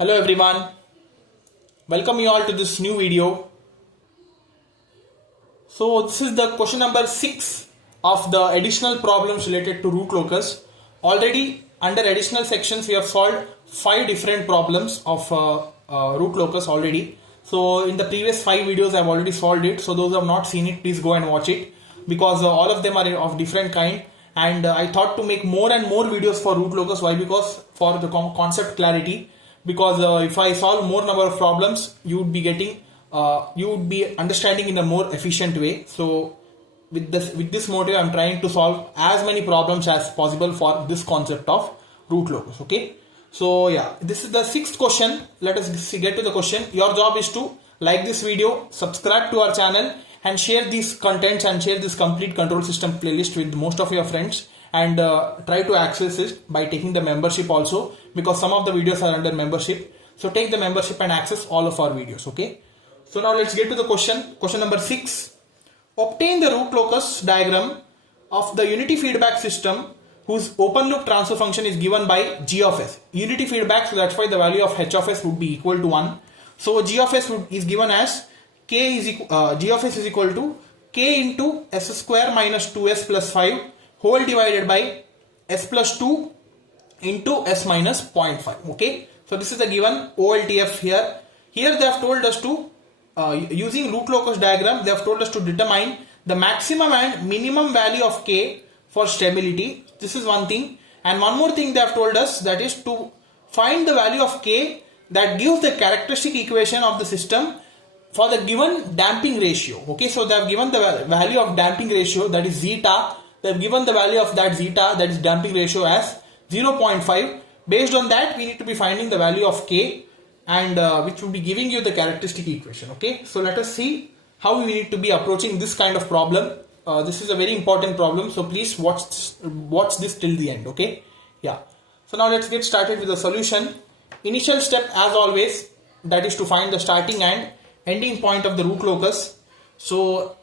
Hello everyone, welcome you all to this new video. So this is the question number 6 of the additional problems related to root locus. Already under additional sections we have solved 5 different problems of root locus already. So in the previous 5 videos I have already solved it. So those who have not seen it, please go and watch it, because all of them are of different kind. And I thought to make more and more videos for root locus. Why? Because for the concept clarity. Because if I solve more number of problems, you would be getting, you would be understanding in a more efficient way. So with this motive, I'm trying to solve as many problems as possible for this concept of root locus. Okay. So yeah, this is the 6th question. Let us get to the question. Your job is to like this video, subscribe to our channel, and share these contents and share this complete control system playlist with most of your friends. And try to access it by taking the membership also, because some of the videos are under membership. So take the membership and access all of our videos. Okay. So now let's get to the question. Question number 6. Obtain the root locus diagram of the unity feedback system whose open loop transfer function is given by g of s. Unity feedback, so that's why the value of h of s would be equal to 1. So g of s is given as k is g of s is equal to k into s square minus 2s plus 5 whole divided by s plus 2 into s minus 0.5. Okay, so this is the given OLTF here. Here they have told us to using root locus diagram, they have told us to determine the maximum and minimum value of k for stability. This is one thing, and one more thing they have told us, that is to find the value of k that gives the characteristic equation of the system for the given damping ratio. Okay, so they have given the value of damping ratio, that is zeta. They have given the value of that zeta, that is damping ratio, as 0.5. Based on that, we need to be finding the value of k, and which will be giving you the characteristic equation. Okay, so let us see how we need to be approaching this kind of problem. This is a very important problem, so please watch this till the end. Okay, yeah. So now let's get started with the solution. Initial step, as always, that is to find the starting and ending point of the root locus. So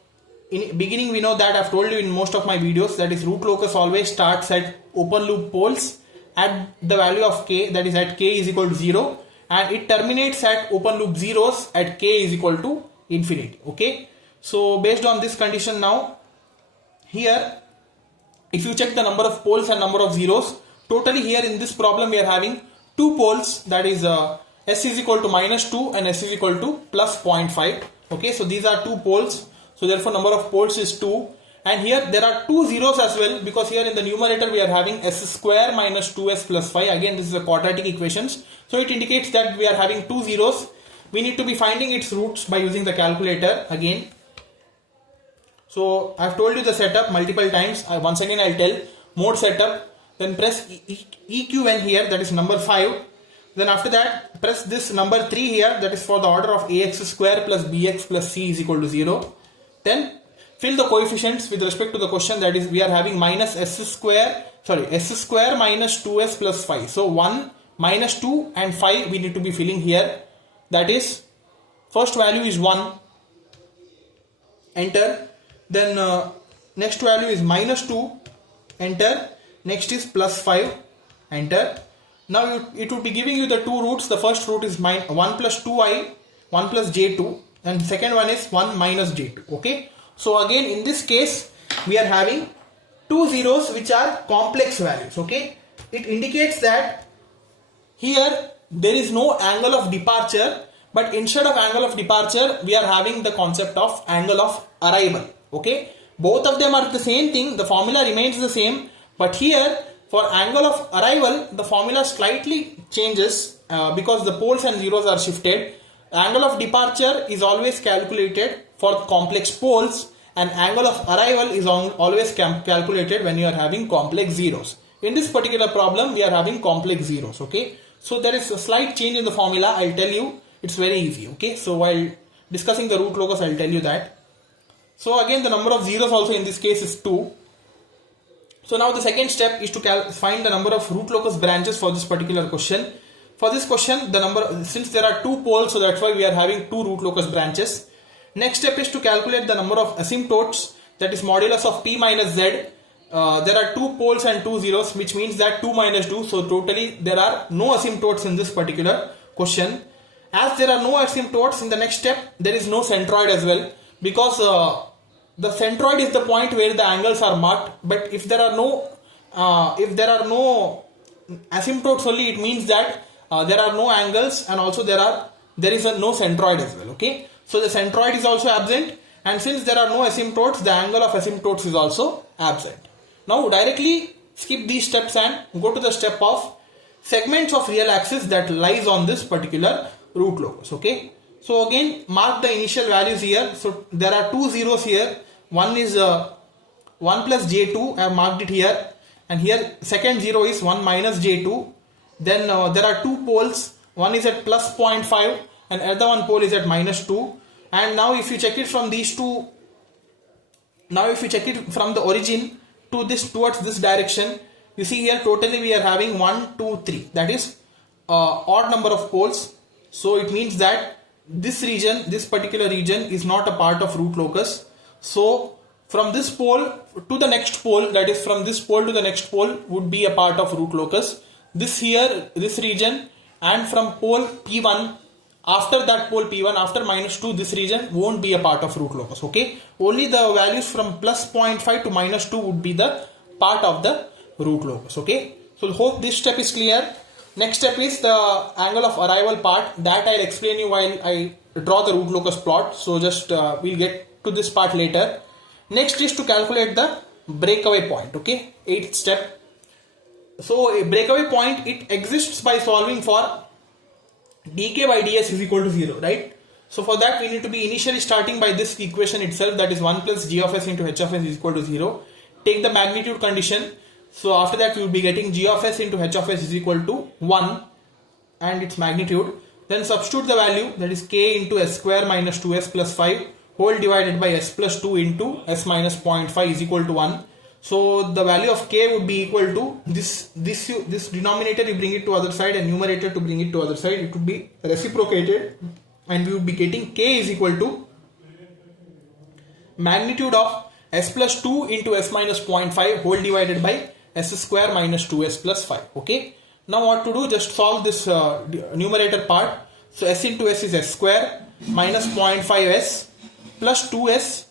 in beginning, we know that I've told you in most of my videos, that is root locus always starts at open loop poles at the value of k, that is at k is equal to 0, and it terminates at open loop zeros at k is equal to infinity. Okay, so based on this condition, now here if you check the number of poles and number of zeros, totally here in this problem we are having 2 poles, that is s is equal to minus 2 and s is equal to plus 0.5. Okay, so these are 2 poles. So therefore number of poles is 2, and here there are 2 zeros as well, because here in the numerator we are having s square minus 2s plus 5. Again, this is a quadratic equations, so it indicates that we are having 2 zeros. We need to be finding its roots by using the calculator again. So I have told you the setup multiple times. Once again I'll tell: mode setup, then press EQN here, that is number 5. Then after that press this number 3 here, that is for the order of ax square plus bx plus c is equal to 0. Then fill the coefficients with respect to the question, that is we are having minus s square minus 2s plus 5. So 1, minus 2 and 5 we need to be filling here. That is, first value is 1, enter. Then next value is minus 2, enter. Next is plus 5, enter. Now it would be giving you the 2 roots. The first root is 1 plus 2i, 1 plus j2, and second one is 1 minus j2. Okay, so again in this case we are having 2 zeros which are complex values. Okay, it indicates that here there is no angle of departure, but instead of angle of departure we are having the concept of angle of arrival. Okay, both of them are the same thing, the formula remains the same, but here for angle of arrival the formula slightly changes because the poles and zeros are shifted. Angle of departure is always calculated for complex poles, and angle of arrival is always calculated when you are having complex zeros. In this particular problem we are having complex zeros. Okay, so there is a slight change in the formula. I'll tell you, it's very easy. Okay, so while discussing the root locus I'll tell you that. So again the number of zeros also in this case is 2. So now the second step is to find the number of root locus branches for this particular question. For this question, the number, since there are 2 poles, so that's why we are having 2 root locus branches. Next step is to calculate the number of asymptotes, that is modulus of p minus z. There are 2 poles and 2 zeros, which means that 2 minus 2, so totally there are no asymptotes in this particular question. As there are no asymptotes in the next step, there is no centroid as well, because the centroid is the point where the angles are marked. But if there are no asymptotes only, it means that there are no angles, and also there is no centroid as well. Okay, so the centroid is also absent, and since there are no asymptotes, the angle of asymptotes is also absent. Now directly skip these steps and go to the step of segments of real axis that lies on this particular root locus. Okay, so again mark the initial values here. So there are two zeros here. One is 1 plus j2, I have marked it here, and here second zero is 1 minus j2. Then there are two poles, one is at plus 0.5 and other one pole is at minus 2. And now if you check it from these two, now if you check it from the origin to this towards this direction, you see here totally we are having 1, 2, 3, that is odd number of poles. So it means that this region, this particular region is not a part of root locus. So from this pole to the next pole, that is from this pole to the next pole, would be a part of root locus. This here, this region, and from pole P1, after that pole P1, after minus 2, this region won't be a part of root locus. Okay, only the values from plus 0.5 to minus 2 would be the part of the root locus. Okay, so hope this step is clear. Next step is the angle of arrival part, that I'll explain you while I draw the root locus plot. So just we'll get to this part later. Next is to calculate the breakaway point. Okay, 8th step. So a breakaway point, it exists by solving for dk by ds is equal to 0, right? So for that we need to be initially starting by this equation itself, that is 1 plus g of s into h of s is equal to 0. Take the magnitude condition. So after that we will be getting g of s into h of s is equal to 1 and its magnitude. Then substitute the value, that is k into s square minus 2s plus 5 whole divided by s plus 2 into s minus 0.5 is equal to 1. So the value of k would be equal to this denominator, you bring it to other side, and numerator to bring it to other side, it would be reciprocated, and we would be getting k is equal to magnitude of s plus 2 into s minus 0.5 whole divided by s square minus 2s plus 5. Okay, now what to do, just solve this numerator part. So s into s is s square minus 0.5s plus 2s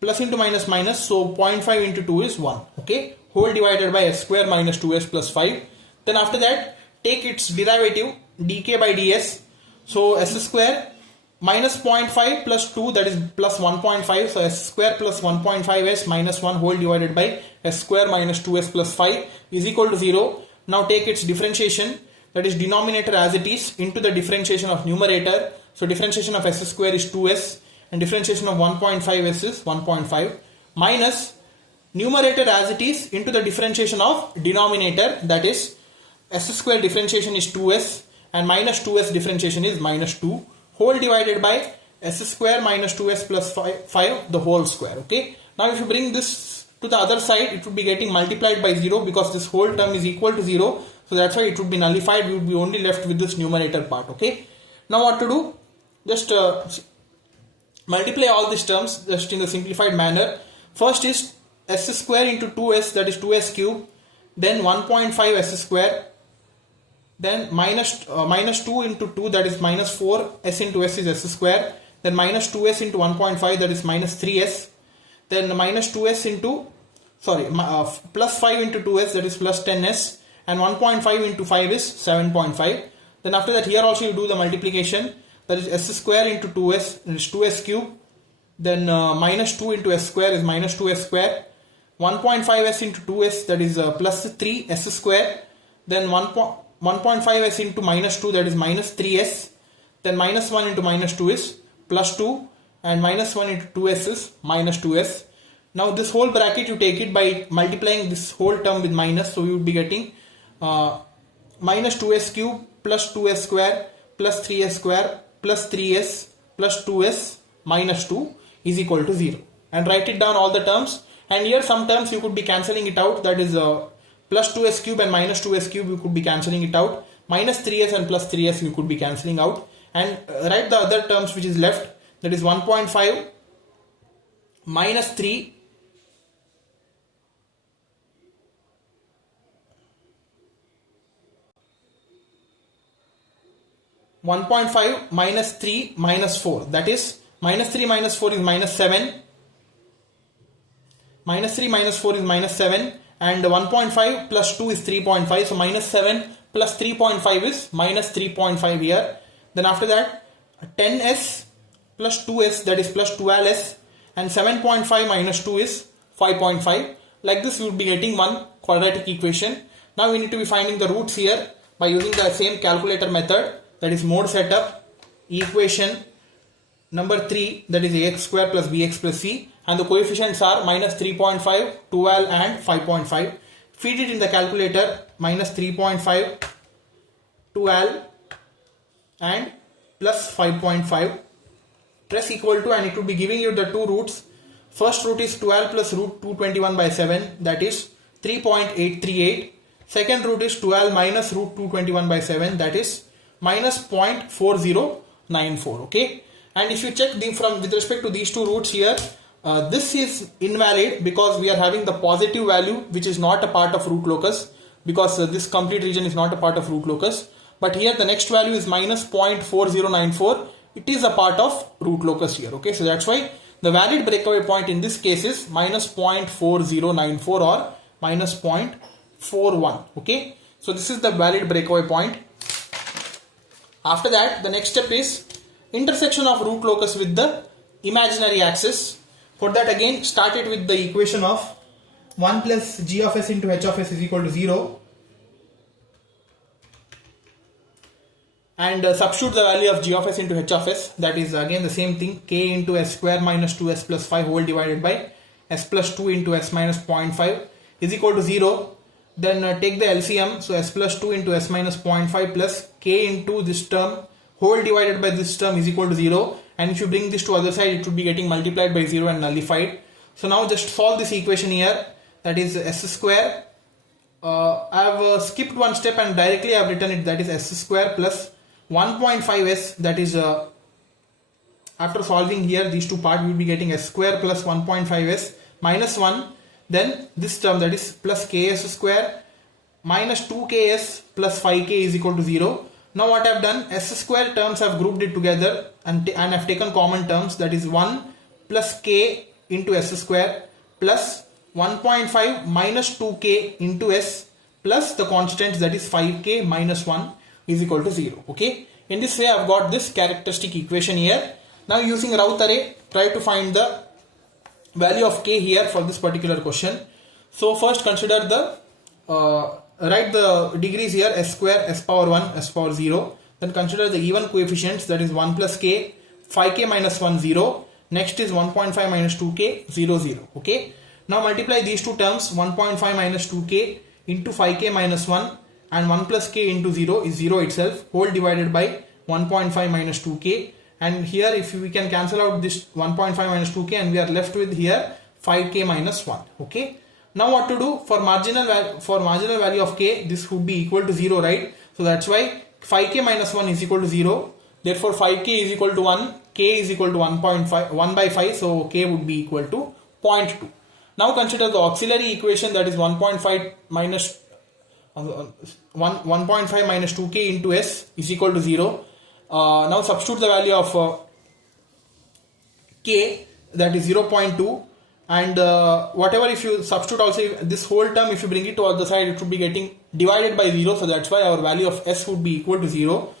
plus into minus minus, so 0.5 into 2 is 1. Okay, whole divided by s square minus 2s plus 5. Then after that take its derivative, dk by ds. So s square minus 0.5 plus 2, that is plus 1.5, so s square plus 1.5s minus 1 whole divided by s square minus 2s plus 5 is equal to 0. Now take its differentiation, that is denominator as it is into the differentiation of numerator. So differentiation of s square is 2s and differentiation of 1.5s is 1.5 minus numerator as it is into the differentiation of denominator, that is s square differentiation is 2s and minus 2s differentiation is minus 2 whole divided by s square minus 2s plus 5 the whole square. Okay, now if you bring this to the other side, it would be getting multiplied by 0 because this whole term is equal to 0, so that's why it would be nullified. We would be only left with this numerator part. Okay, now what to do, just multiply all these terms just in the simplified manner. First is s square into 2s, that is 2s cube, then 1.5 s square, then minus 2 into 2, that is minus 4 s into s is s square, then minus 2s into 1.5, that is minus 3s, then minus 2s into plus 5 into 2s, that is plus 10s, and 1.5 into 5 is 7.5. Then after that here also you do the multiplication, that is s square into 2s, that is 2s cube, then minus 2 into s square is minus 2s square, 1.5s into 2s, that is plus 3s square, then 1.5s into minus 2, that is minus 3s, then minus 1 into minus 2 is plus 2, and minus 1 into 2s is minus 2s. Now this whole bracket you take it by multiplying this whole term with minus, so you would be getting minus 2s cube plus 2s square plus 3s square plus 3s plus 2s minus 2 is equal to 0, and write it down all the terms. And here some terms you could be cancelling it out, that is plus 2s cube and minus 2s cube you could be cancelling it out, minus 3s and plus 3s you could be cancelling out, and write the other terms which is left, that is 1.5 minus 3 . 1.5 minus 3 minus 4, that is minus 3 minus 4 is minus 7, minus 3 minus 4 is minus 7, and 1.5 plus 2 is 3.5, so minus 7 plus 3.5 is minus 3.5 here. Then after that 10s plus 2s, that is plus 12s, and 7.5 minus 2 is 5.5. Like this we would be getting one quadratic equation. Now we need to be finding the roots here by using the same calculator method, that is mode setup, equation number 3, that is ax square plus bx plus c, and the coefficients are minus 3.5, 12 and 5.5. Feed it in the calculator, minus 3.5, 12 and plus 5.5. Press equal to, and it will be giving you the two roots. First root is 12 plus root 221 by 7, that is 3.838. Second root is 12 minus root 221 by 7, that is minus 0.4094. Okay, and if you check with respect to these two roots here, this is invalid because we are having the positive value which is not a part of root locus, because this complete region is not a part of root locus. But here the next value is minus 0.4094. It is a part of root locus here. Okay, so that's why the valid breakaway point in this case is minus 0.4094 or minus 0.41. Okay, so this is the valid breakaway point. After that, the next step is intersection of root locus with the imaginary axis. For that, again started with the equation of 1 plus g of s into h of s is equal to 0, and substitute the value of g of s into h of s, that is again the same thing, k into s square minus 2s plus 5 whole divided by s plus 2 into s minus 0.5 is equal to 0. Then take the LCM, so s plus 2 into s minus 0.5 plus k into this term whole divided by this term is equal to 0, and if you bring this to other side it would be getting multiplied by 0 and nullified. So now just solve this equation here, that is s square. I have skipped one step and directly I have written it, that is s square plus 1.5s, that is after solving here these two parts we will be getting s square plus 1.5s minus 1, then this term, that is plus ks square minus 2ks plus 5k is equal to 0. Now what I have done, s square terms I have grouped it together and I have taken common terms, that is 1 plus k into s square plus 1.5 minus 2k into s plus the constants, that is 5k minus 1 is equal to 0. Okay, in this way I have got this characteristic equation here. Now using Routh array, try to find the value of k here for this particular question. So first consider the write the degrees here, s square, s power 1, s power 0. Then consider the even coefficients, that is 1 plus k, 5k minus 1, 0. Next is 1.5 minus 2k, 0, 0. Okay, now multiply these two terms, 1.5 minus 2k into 5k minus 1, and 1 plus k into 0 is 0 itself, whole divided by 1.5 minus 2k. And here if we can cancel out this 1.5 minus 2k and we are left with here 5k minus 1. Okay, now what to do for marginal value of k, this would be equal to 0, right? So that's why 5k minus 1 is equal to 0, therefore 5k is equal to 1, k is equal to 1.5, 1 by 5, so k would be equal to 0.2. Now consider the auxiliary equation, that is 1.5 minus 1.5 minus 2k into s is equal to 0. Now substitute the value of k, that is 0.2, and whatever if you substitute also this whole term, if you bring it to other side it would be getting divided by 0, so that's why our value of s would be equal to 0.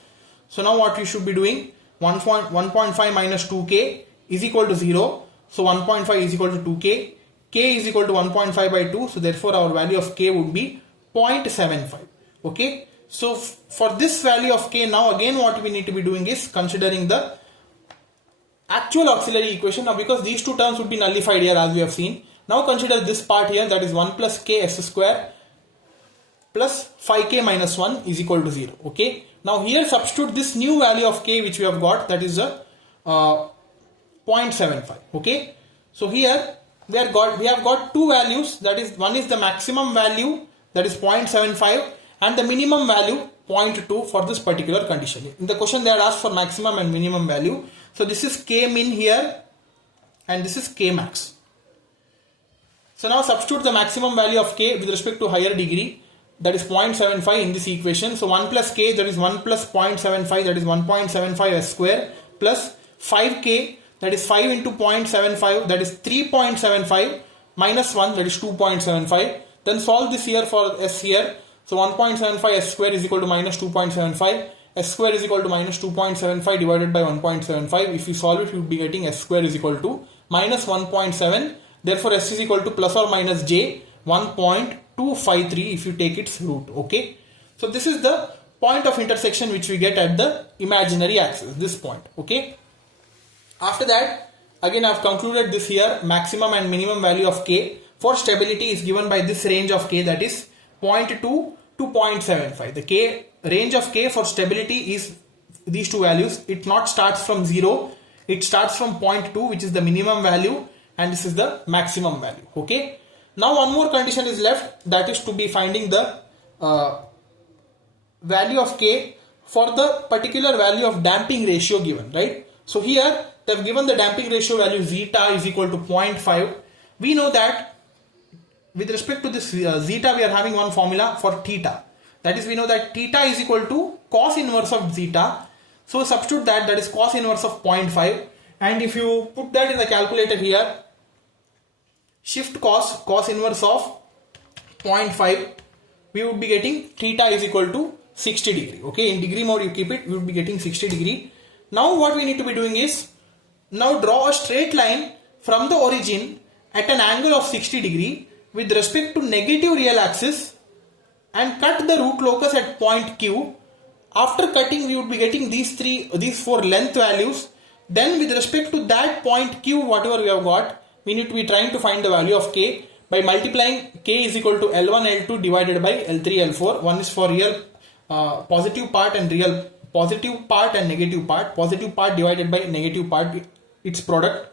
So now what we should be doing, 1.5 minus 2k is equal to 0, so 1.5 is equal to 2k, k is equal to 1.5 by 2, so therefore our value of k would be 0.75. Okay, so for this value of k, now again what we need to be doing is considering the actual auxiliary equation. Now because these two terms would be nullified here as we have seen, now consider this part here, that is 1 plus k s square plus 5k minus 1 is equal to 0. Okay, now here substitute this new value of k which we have got, that is a 0.75. Okay, so here we have got two values, that is one is the maximum value, that is 0.75, and the minimum value 0.2 for this particular condition. In the question they had asked for maximum and minimum value. So this is k min here and this is k max. So now substitute the maximum value of k with respect to higher degree. that is 0.75 in this equation. So 1 plus k, that is 1 plus 0.75, that is 1.75 s square, plus 5k, that is 5 into 0.75, that is 3.75, minus 1, that is 2.75. Then solve this here for s here. So 1.75 s square is equal to minus 2.75. S square is equal to minus 2.75 divided by 1.75. If you solve it, you will be getting s square is equal to minus 1.7. Therefore, s is equal to plus or minus j 1.253 if you take its root. Okay. So this is the point of intersection which we get at the imaginary axis, this point. Okay. After that, again I have concluded this here. Maximum and minimum value of k for stability is given by this range of k, that is 0.2 to 0.75. The k range of k for stability is these two values. It not starts from 0. It starts from 0.2, which is the minimum value, and this is the maximum value. Okay. Now one more condition is left, that is to be finding the value of k for the particular value of damping ratio given, right? So here they have given the damping ratio value zeta is equal to 0.5. We know that with respect to this zeta, we are having one formula for theta. That is, we know that theta is equal to cos inverse of zeta. So substitute that, that is cos inverse of 0.5. And if you put that in the calculator here, shift cos inverse of 0.5, we would be getting theta is equal to 60 degree. Okay, in degree mode you keep it, we would be getting 60 degree. Now what we need to be doing is, now draw a straight line from the origin at an angle of 60 degree with respect to negative real axis and cut the root locus at point Q. After cutting, we would be getting these four length values. Then with respect to that point Q, whatever we have got, we need to be trying to find the value of k by multiplying k is equal to L1 L2 divided by L3 L4. One is for real positive part and real positive part and negative part. Positive part divided by negative part, its product.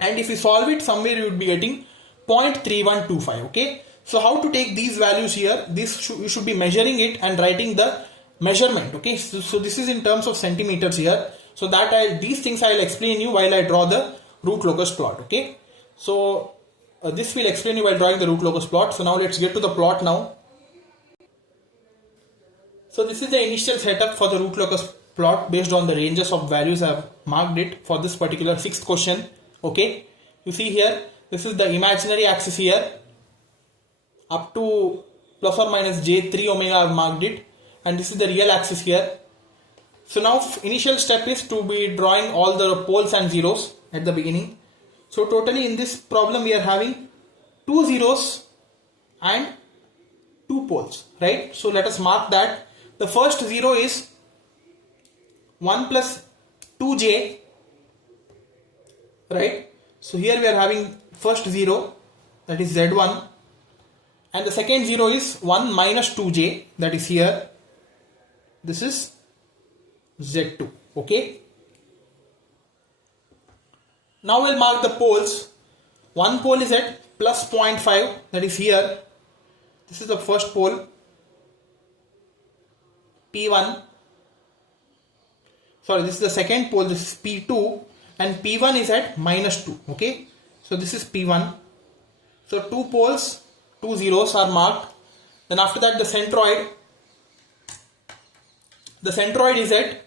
And if you solve it, somewhere you would be getting 0.3125. Okay. So how to take these values here? You should be measuring it and writing the measurement. Okay. So this is in terms of centimeters here. So that these things I will explain you while I draw the root locus plot. Okay. So this will explain you while drawing the root locus plot. So now let's get to the plot now. So this is the initial setup for the root locus plot based on the ranges of values I have marked it for this particular sixth question. Okay. You see here, this is the imaginary axis here up to plus or minus j3 omega I have marked it, and this is the real axis here. So now initial step is to be drawing all the poles and zeros at the beginning. So totally in this problem we are having 2 zeros and 2 poles, right? So let us mark that. The first 0 is 1 plus 2j, right? So here we are having first 0, that is z1, and the second 0 is 1 minus 2j, that is here. This is z2. Okay. Now we'll mark the poles. One pole is at plus 0.5, that is here. This is the first pole, P1. Sorry, this is the second pole, this is P2, and P1 is at minus 2. Okay. So this is P1. So 2 poles, 2 zeros are marked. Then after that the centroid. The centroid is at,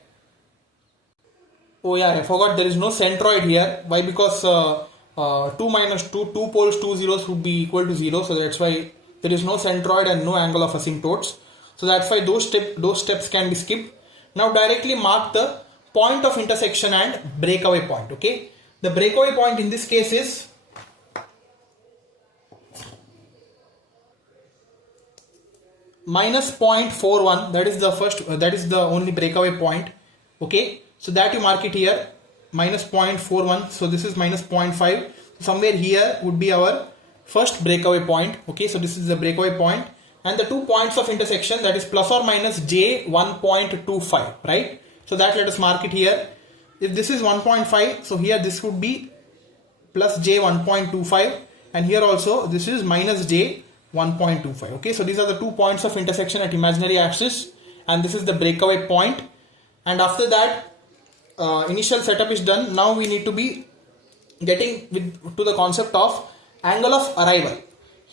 oh yeah, I forgot there is no centroid here. Why? Because 2 minus 2, 2 poles, 2 zeros would be equal to 0. So that's why there is no centroid and no angle of asymptotes. So that's why those steps can be skipped. Now directly mark the point of intersection and breakaway point. Okay. The breakaway point in this case is minus 0.41. That is the first, that is the only breakaway point. Okay. So that you mark it here, minus 0.41. So this is minus 0.5. Somewhere here would be our first breakaway point. Okay. So this is the breakaway point. And the 2 points of intersection, that is plus or minus j 1.25, right? So that let us mark it here. If this is 1.5, so here this would be plus j 1.25, and here also this is minus j 1.25. Okay, so these are the 2 points of intersection at imaginary axis, and this is the breakaway point. And after that, initial setup is done. Now we need to be getting to the concept of angle of arrival.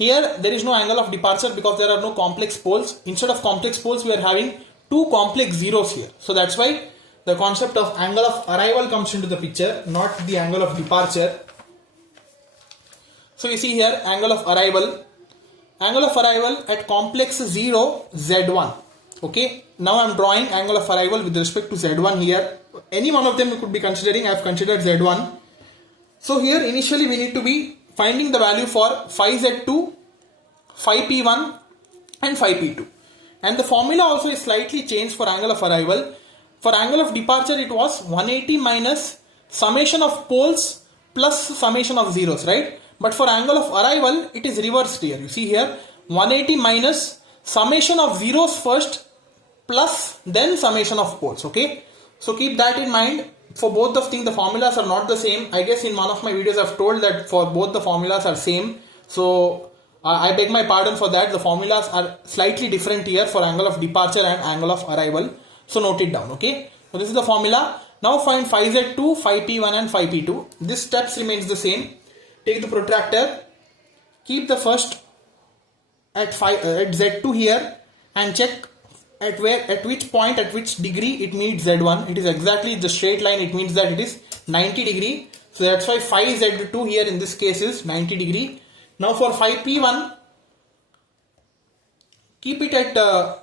Here there is no angle of departure because there are no complex poles. Instead of complex poles, we are having two complex zeros here. So that's why the concept of angle of arrival comes into the picture, not the angle of departure. So you see here angle of arrival. Angle of arrival at complex 0 Z1. Okay. Now I am drawing angle of arrival with respect to Z1 here. Any one of them you could be considering. I have considered Z1. So here initially we need to be finding the value for phi Z2, phi P1 and phi P2. And the formula also is slightly changed for angle of arrival. For angle of departure it was 180 minus summation of poles plus summation of zeros, right? But for angle of arrival it is reversed here. You see here 180 minus summation of zeros first plus then summation of poles. Okay. So keep that in mind. For both the things the formulas are not the same. I guess in one of my videos I've told that for both the formulas are same. So I beg my pardon for that. The formulas are slightly different here for angle of departure and angle of arrival. So note it down. Okay. So this is the formula. Now find phi Z2, phi P1 and phi P2. This steps remains the same. Take the protractor. Keep the first at Z2 here and check at which point, at which degree it meets Z1. It is exactly the straight line. It means that it is 90 degree. So that's why phi Z2 here in this case is 90 degree. Now for phi P1, keep it at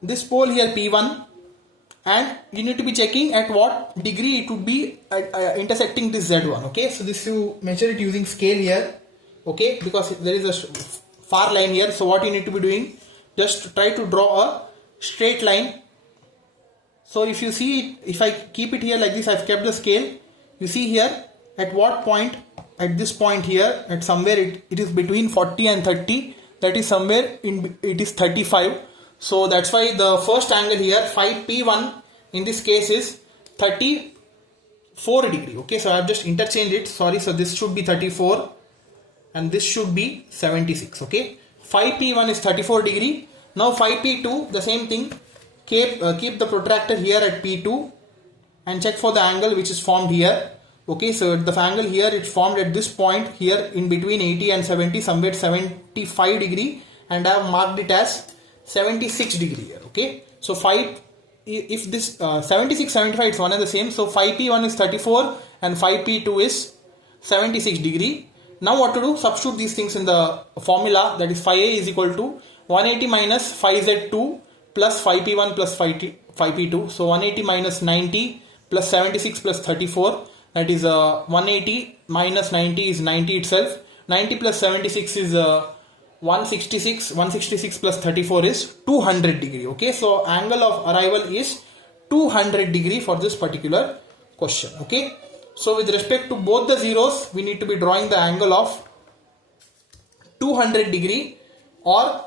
this pole here P1, and you need to be checking at what degree it would be intersecting this Z1. Okay, so this you measure it using scale here. Okay, because there is a far line here. So what you need to be doing, just try to draw a straight line. So if you see it, if I keep it here like this, I've kept the scale. You see here at what point, at this point here, at somewhere it is between 40 and 30. That is somewhere in it is 35. So that's why the first angle here phi P1 in this case is 34 degree. Okay, so I have just interchanged it. Sorry, so this should be 34 and this should be 76. Okay, phi P1 is 34 degree. Now phi P2, the same thing. Keep the protractor here at P2 and check for the angle which is formed here. Okay, so the angle here it's formed at this point here in between 80 and 70, somewhere 75 degree, and I have marked it as 76 degree here. Okay, so phi, if this 76 75 it's one and the same, so phi P1 is 34 and phi P2 is 76 degree. Now what to do? Substitute these things in the formula, that is phi A is equal to 180 minus phi Z2 plus phi P1 plus phi P2. So 180 minus 90 plus 76 plus 34, that is 180 minus 90 is 90 itself. 90 plus 76 is 166. 166 plus 34 is 200 degree. Okay, so angle of arrival is 200 degree for this particular question. Okay, so with respect to both the zeros, we need to be drawing the angle of 200 degree, or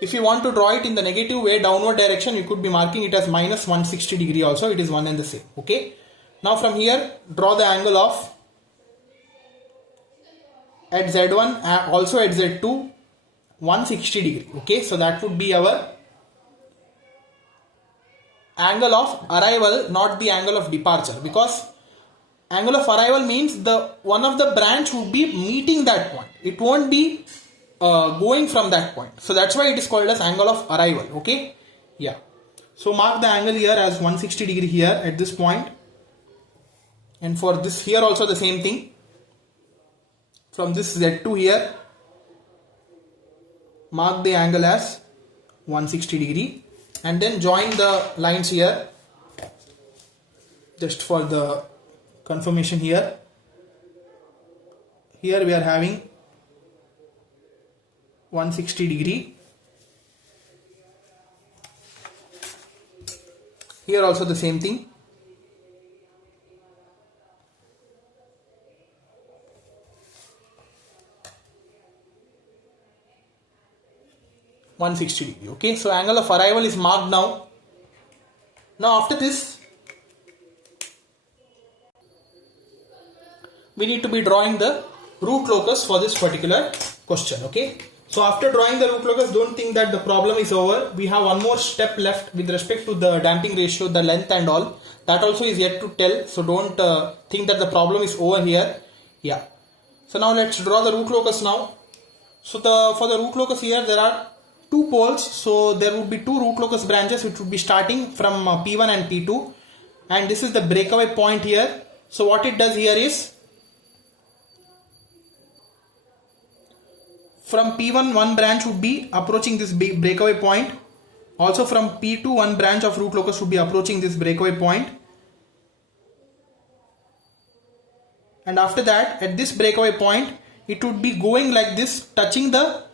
if you want to draw it in the negative way, downward direction, you could be marking it as minus 160 degree also. It is one and the same. Okay, now from here draw the angle of at Z1 also at Z2 160 degree. Okay, so that would be our angle of arrival, not the angle of departure, because angle of arrival means the one of the branch would be meeting that point. It won't be going from that point. So that's why it is called as angle of arrival. Okay, yeah. So mark the angle here as 160 degree here at this point, and for this here also the same thing. From this Z2 here, mark the angle as 160 degree and then join the lines here just for the confirmation here. Here we are having 160 degree. Here also the same thing. $160. Okay, so angle of arrival is marked now. Now after this, we need to be drawing the root locus for this particular question. Okay, So after drawing the root locus, don't think that the problem is over. We have one more step left with respect to the damping ratio, the length and all. That also is yet to tell. So don't think that the problem is over here. Yeah. So now let's draw the root locus now. So for the root locus here, there are two poles. So there would be two root locus branches which would be starting from P1 and P2. And this is the breakaway point here. So what it does here is, from P1 one branch would be approaching this breakaway point. Also from P2 one branch of root locus would be approaching this breakaway point. And after that, at this breakaway point, it would be going like this, touching the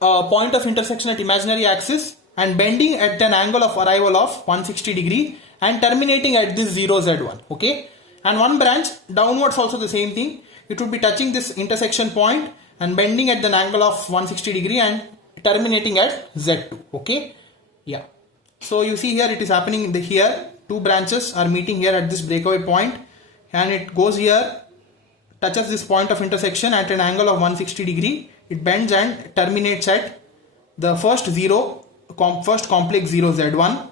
point of intersection at imaginary axis and bending at an angle of arrival of 160 degree and terminating at this 0z1. Okay. And one branch downwards also the same thing. It would be touching this intersection point and bending at an angle of 160 degree and terminating at Z2. Okay. Yeah. So you see here it is happening here. Two branches are meeting here at this breakaway point, and it goes here, touches this point of intersection at an angle of 160 degree. It bends and terminates at the first complex 0 Z1.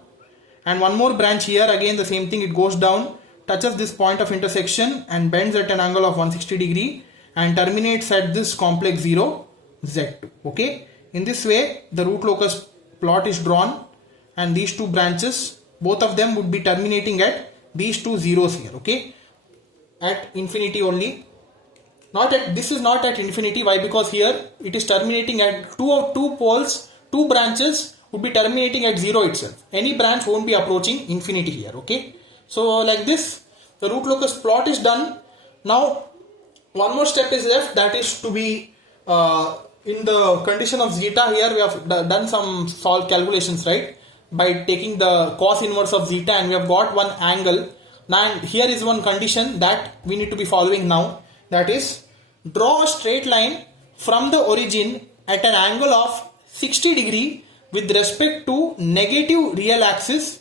And one more branch here, again the same thing. It goes down, touches this point of intersection and bends at an angle of 160 degree and terminates at this complex 0 Z2. Okay. In this way the root locus plot is drawn, and these two branches, both of them would be terminating at these two zeros here. Okay. At infinity only. This is not at infinity. Why? Because here it is terminating at two poles, two branches would be terminating at 0 itself. Any branch won't be approaching infinity here. Okay. So like this, the root locus plot is done. Now one more step is left, that is to be in the condition of zeta. Here we have done some solve calculations, right, by taking the cos inverse of zeta, and we have got one angle. Now here is one condition that we need to be following now, that is, draw a straight line from the origin at an angle of 60 degree with respect to negative real axis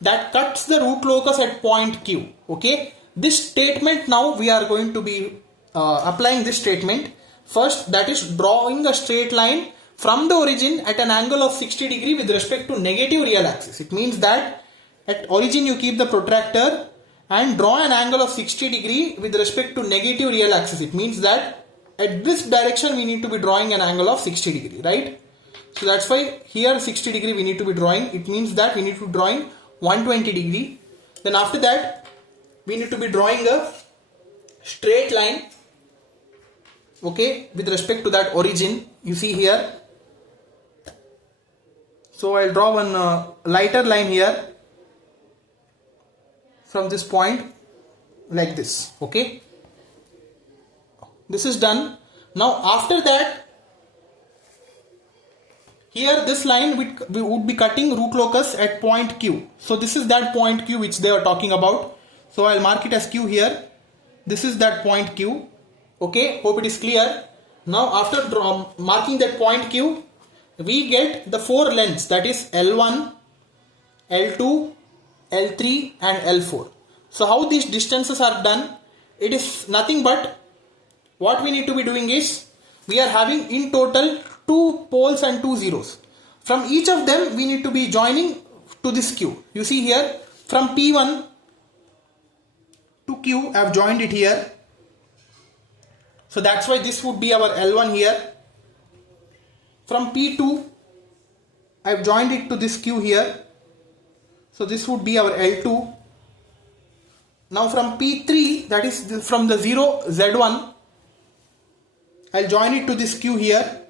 that cuts the root locus at point Q. Okay. This statement, now we are going to be applying this statement first, that is drawing a straight line from the origin at an angle of 60 degree with respect to negative real axis. It means that at origin you keep the protractor and draw an angle of 60 degree with respect to negative real axis. It means that at this direction we need to be drawing an angle of 60 degree, right? So that's why here 60 degree we need to be drawing. It means that we need to be drawing 120 degree. Then after that we need to be drawing a straight line, okay, with respect to that origin. You see here. So I'll draw one lighter line here from this point like this. Okay. This is done. Now after that, here this line we would be cutting root locus at point Q. So this is that point Q which they are talking about. So I'll mark it as Q here. This is that point Q. Okay, hope it is clear. Now after marking that point Q, we get the four lengths, that is L1, L2, L3 and L4. So how these distances are done? It is nothing but what we need to be doing is, we are having in total two poles and two zeros. From each of them we need to be joining to this Q. You see here, from P1 to Q I have joined it here. So that's why this would be our L1 here. From P2 I have joined it to this Q here. So this would be our L2. Now from P3, that is from the 0 Z1, I'll join it to this Q here.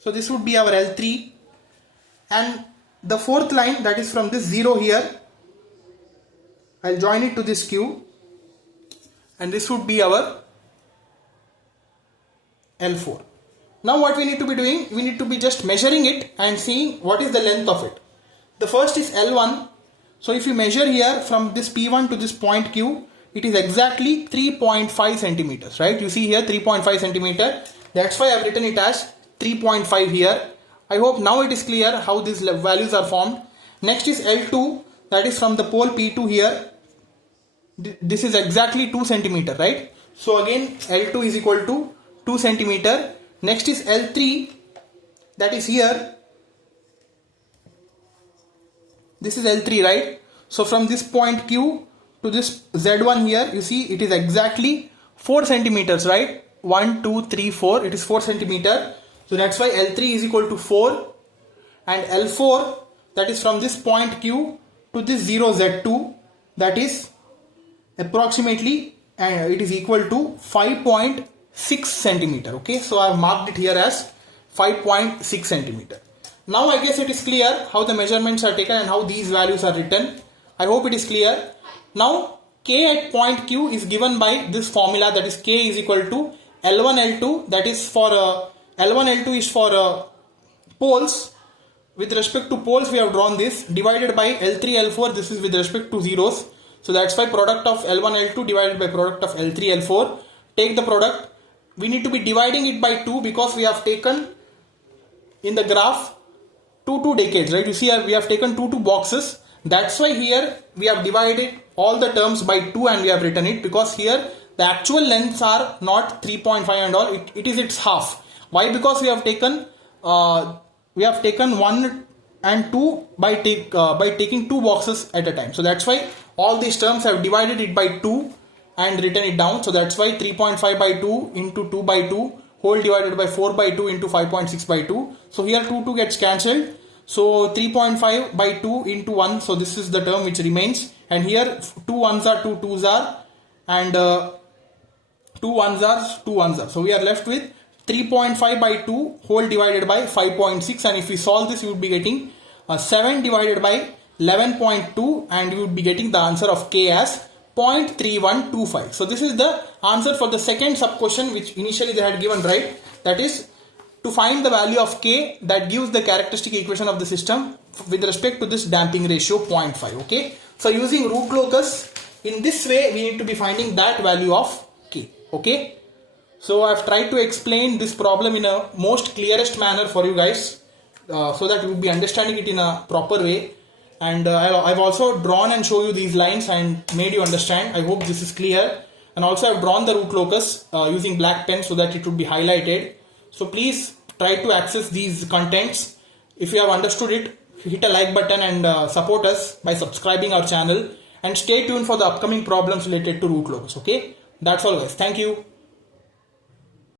So this would be our L3. And the fourth line, that is from this 0 here, I'll join it to this Q. And this would be our L4. Now what we need to be doing, we need to be just measuring it and seeing what is the length of it. The first is L1. So if you measure here from this P1 to this point Q, it is exactly 3.5 centimeters, right? You see here 3.5 centimeter. That's why I've written it as 3.5 here. I hope now it is clear how these values are formed. Next is L2, that is from the pole P2 here. This is exactly 2 centimeter, right? So again L2 is equal to 2 centimeter. Next is L3, that is here. This is L3, right? So from this point Q to this Z1 here, you see it is exactly 4 centimeters, right? 1, 2, 3, 4. It is 4 centimeter. So that's why L3 is equal to 4. And L4, that is from this point Q to this 0 Z2, that is approximately, and it is equal to 5.6 centimeter. Okay, so I have marked it here as 5.6 centimeter. Now I guess it is clear how the measurements are taken and how these values are written. I hope it is clear. Now K at point Q is given by this formula, that is K is equal to L1 L2, that is for L1 L2 is for poles. With respect to poles we have drawn this, divided by L3 L4, this is with respect to zeros. So that's why product of L1 L2 divided by product of L3 L4. Take the product. We need to be dividing it by 2 because we have taken in the graph 2 decades, right? You see we have taken 2 boxes. That's why here we have divided all the terms by 2 and we have written it, because here the actual lengths are not 3.5 and all, it is its half. Why? Because we have taken 1 and 2 by taking 2 boxes at a time. So that's why all these terms have divided it by 2 and written it down. So that's why 3.5 by 2 into 2 by 2 whole divided by 4 by 2 into 5.6 by 2. So here 2 gets cancelled. So 3.5 by 2 into 1. So this is the term which remains. And here 2 ones are 2 twos are, and 2 ones are 2 ones are. So we are left with 3.5 by 2 whole divided by 5.6, and if we solve this you would be getting 7 divided by 11.2, and you would be getting the answer of K as 0.3125. So this is the answer for the second sub question which initially they had given, right? That is to find the value of K that gives the characteristic equation of the system with respect to this damping ratio 0.5. Okay, so using Root-Locus, in this way we need to be finding that value of K. Okay, so I've tried to explain this problem in a most clearest manner for you guys, so that you will be understanding it in a proper way. And I've also drawn and show you these lines and made you understand. I hope this is clear. And also I've drawn the Root-Locus using black pen so that it would be highlighted. So please try to access these contents. If you have understood it, hit a like button and support us by subscribing our channel. And stay tuned for the upcoming problems related to Root-Locus. Okay, that's all guys. Thank you.